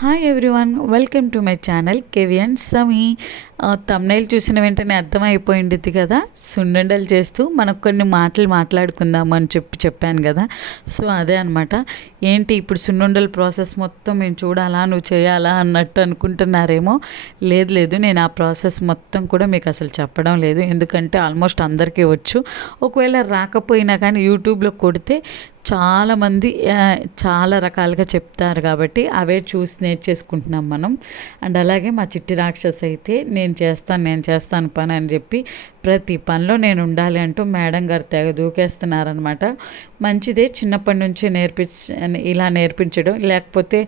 Hi everyone, welcome to my channel Kevi and Sami. Thumbnail చూసిన వెంటనే అర్థమైపోయింది కదా, సున్నుండలు చేస్తూ మనకు కొన్ని మాటలు మాట్లాడుకుందాము అని చెప్పాను కదా. సో అదే అనమాట. ఏంటి ఇప్పుడు సున్నుండల ప్రాసెస్ మొత్తం మేము చూడాలా, నువ్వు చేయాలా అన్నట్టు అనుకుంటున్నారేమో. లేదు, నేను ఆ ప్రాసెస్ మొత్తం కూడా మీకు అసలు చెప్పడం లేదు, ఎందుకంటే ఆల్మోస్ట్ అందరికీ వచ్చు. ఒకవేళ రాకపోయినా కానీ యూట్యూబ్లో కొడితే చాలామంది చాలా రకాలుగా చెప్తారు కాబట్టి అవే చూసి నేర్చేసుకుంటున్నాం మనం. అండ్ అలాగే మా చిట్టి రాక్షస్ అయితే నేను చేస్తాను పని అని చెప్పి ప్రతి పనిలో నేను ఉండాలి అంటూ మేడం గారు తెగ దూకేస్తున్నారనమాట. మంచిదే, చిన్నప్పటి నుంచి ఇలా నేర్పించడం, లేకపోతే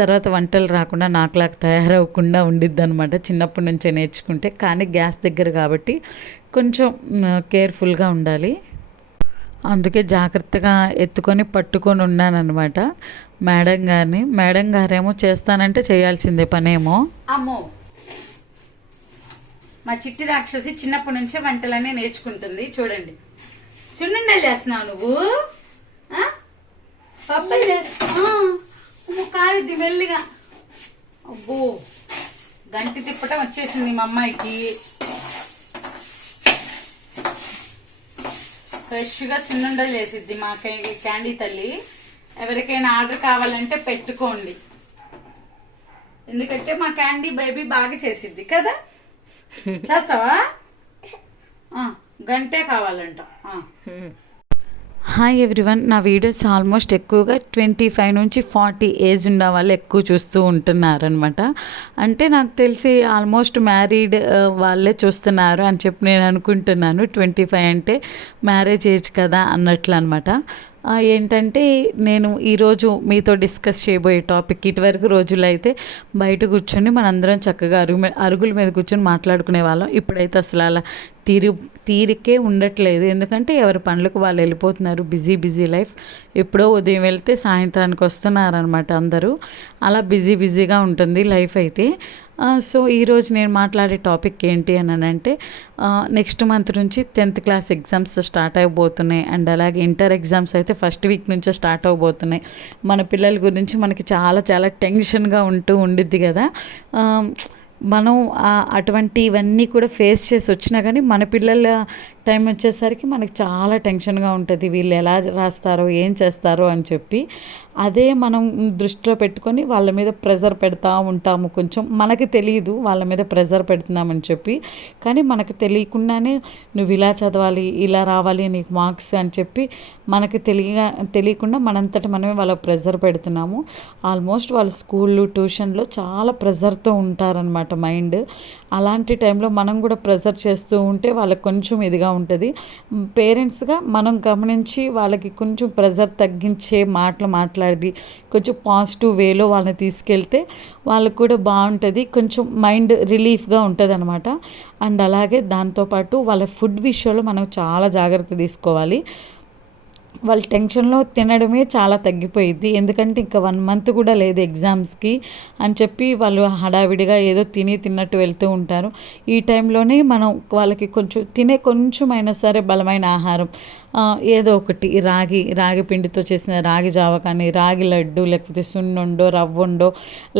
తర్వాత వంటలు రాకుండా నాకులాగా తయారవ్వకుండా ఉండిద్ది అనమాట చిన్నప్పటి నుంచే నేర్చుకుంటే. కానీ గ్యాస్ దగ్గర కాబట్టి కొంచెం కేర్ఫుల్గా ఉండాలి, అందుకే జాగ్రత్తగా ఎత్తుకొని పట్టుకొని ఉన్నానన్నమాట మేడం గారేమో చేస్తానంటే చేయాల్సిందే పనేమో. అమ్మో, మా చిట్టి రాక్షసి చిన్నప్పటి నుంచే వంటలన్నీ నేర్చుకుంటుంది. చూడండి, సున్నుండలు చేస్తున్నావు నువ్వు, పప్పాయి కాలిద్ది మెల్లిగా. అబ్బో, గంటి తిప్పటం వచ్చేసింది మా అమ్మాయికి. ఫ్రెష్గా సున్నుండలు చేసిద్ది మా క్యాండీ తల్లి. ఎవరికైనా ఆర్డర్ కావాలంటే పెట్టుకోండి, ఎందుకంటే మా క్యాండీ బేబీ బాగా చేసిద్ది కదా. చేస్తావా? గంటే కావాలంట. హాయ్ ఎవ్రీవన్, నా వీడియోస్ ఆల్మోస్ట్ ఎక్కువగా 25 నుంచి 40 ఏజ్ ఉన్న వాళ్ళు ఎక్కువ చూస్తూ ఉంటున్నారనమాట. అంటే నాకు తెలిసి ఆల్మోస్ట్ మ్యారీడ్ వాళ్ళే చూస్తున్నారు అని చెప్పి నేను అనుకుంటున్నాను. 25 అంటే మ్యారేజ్ ఏజ్ కదా అన్నట్లు అనమాట. ఏంటంటే నేను ఈరోజు మీతో డిస్కస్ చేయబోయే టాపిక్, ఇటువరకు రోజుల్లో అయితే బయట కూర్చొని మనందరం చక్కగా అరుగుల మీద కూర్చొని మాట్లాడుకునే వాళ్ళం. ఇప్పుడైతే అసలు అలా తీరికే ఉండట్లేదు, ఎందుకంటే ఎవరి పనులకు వాళ్ళు వెళ్ళిపోతున్నారు. Busy life. ఎప్పుడో ఉదయం వెళ్తే సాయంత్రానికి వస్తున్నారనమాట అందరూ. అలా బిజీగా ఉంటుంది లైఫ్ అయితే. సో ఈరోజు నేను మాట్లాడే టాపిక్ ఏంటి అని అంటే, నెక్స్ట్ మంత్ నుంచి 10th క్లాస్ ఎగ్జామ్స్ స్టార్ట్ అయిపోతున్నాయి. అండ్ అలాగే ఇంటర్ ఎగ్జామ్స్ అయితే ఫస్ట్ వీక్ నుంచే స్టార్ట్ అవబోతున్నాయి. మన పిల్లల గురించి మనకి చాలా టెన్షన్గా ఉండిద్ది కదా. మనం అటువంటివన్నీ కూడా ఫేస్ చేసి వచ్చినా కానీ మన పిల్లల టైం వచ్చేసరికి మనకి చాలా టెన్షన్గా ఉంటుంది, వీళ్ళు ఎలా రాస్తారో ఏం చేస్తారో అని చెప్పి. అదే మనం దృష్టిలో పెట్టుకొని వాళ్ళ మీద ప్రెజర్ పెడతా ఉంటాము. కొంచెం మనకి తెలియదు వాళ్ళ మీద ప్రెజర్ పెడుతున్నామని చెప్పి, కానీ మనకు తెలియకుండానే నువ్వు ఇలా చదవాలి, ఇలా రావాలి నీకు మార్క్స్ అని చెప్పి మనకి తెలియకుండా మనంతట మనమే వాళ్ళకి ప్రెజర్ పెడుతున్నాము. ఆల్మోస్ట్ వాళ్ళ స్కూళ్ళు ట్యూషన్లో చాలా ప్రెజర్తో ఉంటారనమాట మైండ్. అలాంటి టైంలో మనం కూడా ప్రెజర్ చేస్తూ ఉంటే వాళ్ళకి కొంచెం ఇదిగా ఉంటుంది. పేరెంట్స్గా మనం గమనించి వాళ్ళకి కొంచెం ప్రెజర్ తగ్గించే మాటలు మాట్లాడి కొంచెం పాజిటివ్ వేలో వాళ్ళని తీసుకెళ్తే వాళ్ళకు కూడా బాగుంటుంది, కొంచెం మైండ్ రిలీఫ్గా ఉంటుంది అనమాట. అండ్ అలాగే దాంతోపాటు వాళ్ళ ఫుడ్ విషయంలో మనం చాలా జాగ్రత్త తీసుకోవాలి. వాళ్ళ టెన్షన్లో తినడమే చాలా తగ్గిపోయింది, ఎందుకంటే ఇంకా 1 month కూడా లేదు ఎగ్జామ్స్కి అని చెప్పి వాళ్ళు హడావిడిగా ఏదో తిన్నట్టు వెళ్తూ ఉంటారు. ఈ టైంలోనే మనం వాళ్ళకి కొంచెమైనా సరే బలమైన ఆహారం, ఏదో ఒకటి రాగి పిండితో చేసిన రాగి జావ కానీ, రాగి లడ్డు, లేకపోతే సున్నుండో రవ్వుండో,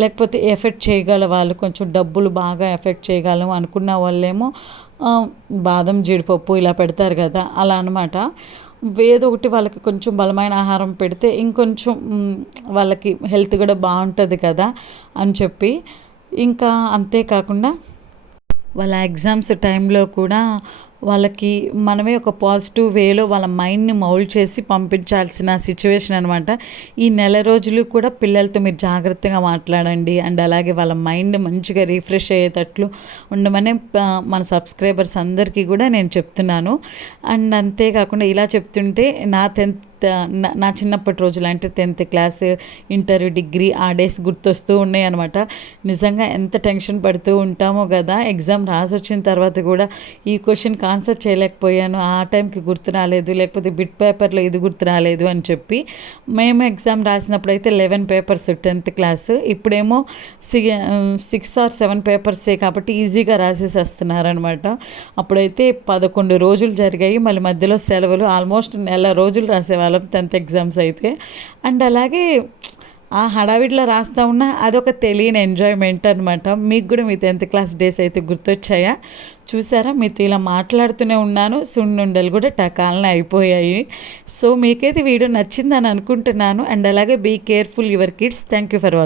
లేకపోతే ఎఫెక్ట్ చేయగల వాళ్ళు కొంచెం డబ్బులు బాగా ఎఫెక్ట్ చేయగలం అనుకున్న వాళ్ళేమో బాదం జీడిపప్పు ఇలా పెడతారు కదా, అలా అనమాట. ఏదో ఒకటి వాళ్ళకి కొంచెం బలమైన ఆహారం పెడితే ఇంకొంచెం వాళ్ళకి హెల్త్ కూడా బాగుంటుంది కదా అని చెప్పి. ఇంకా అంతేకాకుండా వాళ్ళ ఎగ్జామ్స్ టైంలో కూడా వాళ్ళకి మనమే ఒక పాజిటివ్ వేలో వాళ్ళ మైండ్ని మౌల్డ్ చేసి పంపించాల్సిన సిచ్యువేషన్ అనమాట. ఈ నెల రోజులు కూడా పిల్లలతో మీరు జాగ్రత్తగా మాట్లాడండి. అండ్ అలాగే వాళ్ళ మైండ్ మంచిగా రిఫ్రెష్ అయ్యేటట్లు ఉండమని మన సబ్స్క్రైబర్స్ అందరికీ కూడా నేను చెప్తున్నాను. అండ్ అంతేకాకుండా ఇలా చెప్తుంటే నా చిన్నప్పటి రోజులు అంటే 10th క్లాస్, ఇంటర్, డిగ్రీ ఆ డేస్ గుర్తొస్తూ ఉన్నాయి అనమాట. నిజంగా ఎంత టెన్షన్ పడుతూ ఉంటామో కదా. ఎగ్జామ్ రాసి వచ్చిన తర్వాత కూడా ఈ క్వశ్చన్కి ఆన్సర్ చేయలేకపోయాను, ఆ టైంకి గుర్తు రాలేదు, లేకపోతే బిట్ పేపర్లో ఇది గుర్తు రాలేదు అని చెప్పి. మేము ఎగ్జామ్ రాసినప్పుడు అయితే 11 పేపర్స్ 10th క్లాస్, ఇప్పుడేమో 6 or 7 పేపర్సే కాబట్టి ఈజీగా రాసేసేస్తున్నారనమాట. అప్పుడైతే 11 రోజులు జరిగాయి, మళ్ళీ మధ్యలో సెలవులు, ఆల్మోస్ట్ నెల రోజులు రాసేవాళ్ళం 10th ఎగ్జామ్స్ అయితే. అండ్ అలాగే ఆ హడావిడిలో రాస్తూ ఉన్నా అదొక తెలియని ఎంజాయ్మెంట్ అనమాట. మీకు కూడా మీ 10th క్లాస్ డేస్ అయితే గుర్తొచ్చాయా? చూసారా, మీతో ఇలా మాట్లాడుతూనే ఉన్నాను, సున్నుండలు కూడా టకాలనే అయిపోయాయి. సో మీకైతే వీడియో నచ్చిందని అనుకుంటున్నాను. అండ్ అలాగే be careful your kids. Thank you for watching.